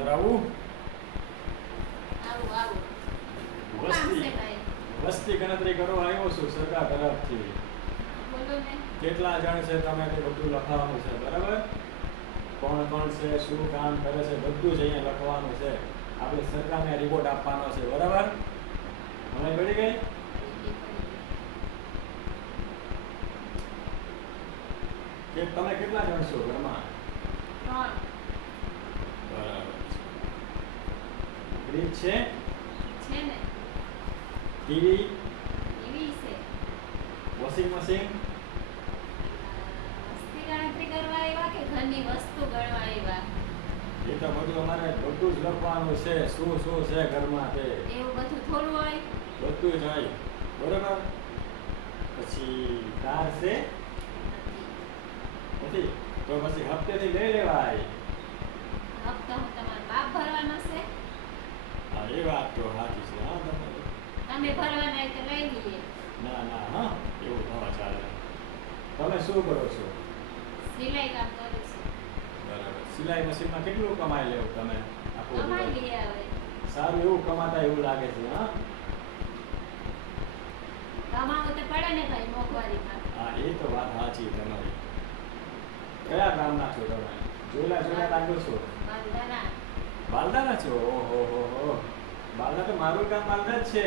અંદર આવું. આવું આવું વસ્તી વસ્તી ગણતરી કરવા આવ્યો છું સરકાર તરફથી. બોલો ને. કેટલા જણ છે તમે તે બધું લખવાનું છે, બરાબર? કોણ કોણ છે, શું કામ કરે છે, બધું જ અહીંયા લખવાનું છે. આપણે સરકારને રિપોર્ટ આપવાનો છે, બરાબર? મને પડી ગઈ? કે તમે કેટલા જણ છો ઘરમાં? 3 બરાબર છે. ફ્રીજ છે? છે ને. ટીવી? ટીવી છે. Washing machine? વસ્તી ગણતરી કરવા આવ્યા કે ઘરની વસ્તુ ગણવા આવ્યા? એ તો બધું અમારે બધું જ લખવાનું છે, શું શું છે ઘરમાં તે. એવું બધું થોડું હોય. બધું જ હોય, બરાબર? પછી કાર છે? નથી તો પછી હપ્તેથી લઈ લેવાય. હપ્તો હું તમારો બાપ ભરવાનો છે. હા, એ વાત તો સાચી છે. હા, તમે ભરવાના હોય તો લઈ લઈએ. ના ના, હા, એવું ન ચાલે. તમે શું કરો છો? સિલાઈ કામ કરું છું. બરાબર. સિલાઈ મશીનમાં કેટલું કમાઈ લેવું તમે આખો કમાઈ દિવસ? લઈએ હવે. સારું એવું કમાતા એવું લાગે છે. હા, કમાવું તો પડે ને ભાઈ મોંઘવારીમાં. હા, એ તો વાત સાચી તમારી. કયા ગામના છો તમે? જોયેલા જોયેલા લાગો છો. બાંધાના. બાલદાના છો? ઓહો હો હો. બાલદા તો મારું ગામ બાલદા જ છે.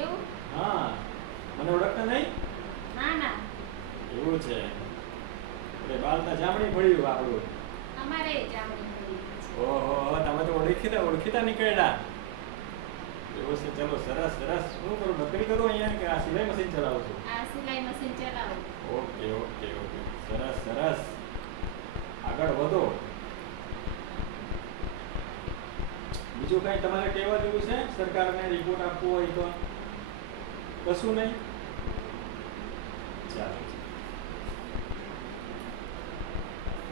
એવું? હા, મને ઓળખતા નહીં? ના ના. એવું છે. એટલે બાલદા જામણી ભળ્યું આપણું. અમારે જામણી પડી છે. ઓહો, તમે તો ઓળખીતા નીકળ્યા. એવું છે. ચલો, સરસ સરસ. શું કરું, નોકરી કરું અહીંયા કે આ સિલાઈ મશીન ચલાવું છું? આ સિલાઈ મશીન ચલાવું. ઓકે ઓકે ઓકે, સરસ સરસ. આગળ વધો. બીજું કઈ તમારે કહેવા જેવું છે? સરકારને રિપોર્ટ આપવો હોય તો? કશું નહીં? ચાલો.